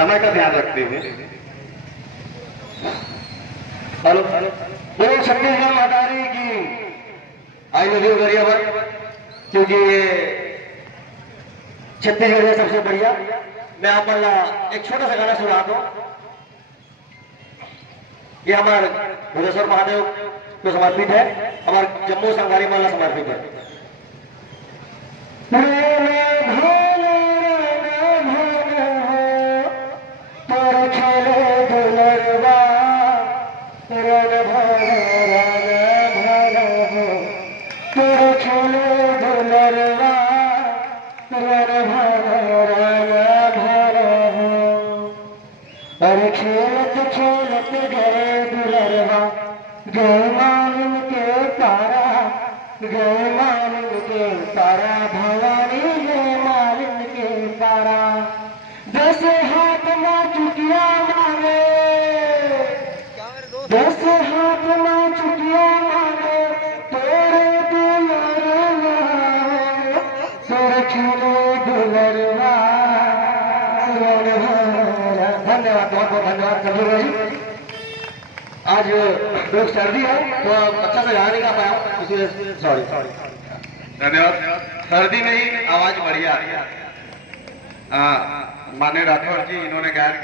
समय का ध्यान रखते हुए। हेलो बोलो छत्तीसगढ़ मातारी की। आई लव गरियावर, क्योंकि ये छत्तीसगढ़ है सबसे बढ़िया। मैं आप एक छोटा सा गाना सुना दो। ये हमारे भुवनेश्वर महादेव को समर्पित है, हमारे जम्मू संगारी माला समर्पित है। अरे खेलत खेलत गए दुलरवा, गए मालिन के पारा, गए मालिन के पारा, भवानी गए मालिन के पारा। दस हाथ में चुकिया मारे, दस हाथ में चुकिया मारे, तेरे दुलरवा, तेरे खेले दुलरवा। धन्यवाद, बहुत बहुत धन्यवाद सभी भाई। आज लोग सर्दी है तो अच्छा से गाने का पाया, इसलिए सॉरी। धन्यवाद। सर्दी में ही आवाज बढ़िया। माननीय राठौर जी इन्होंने गायन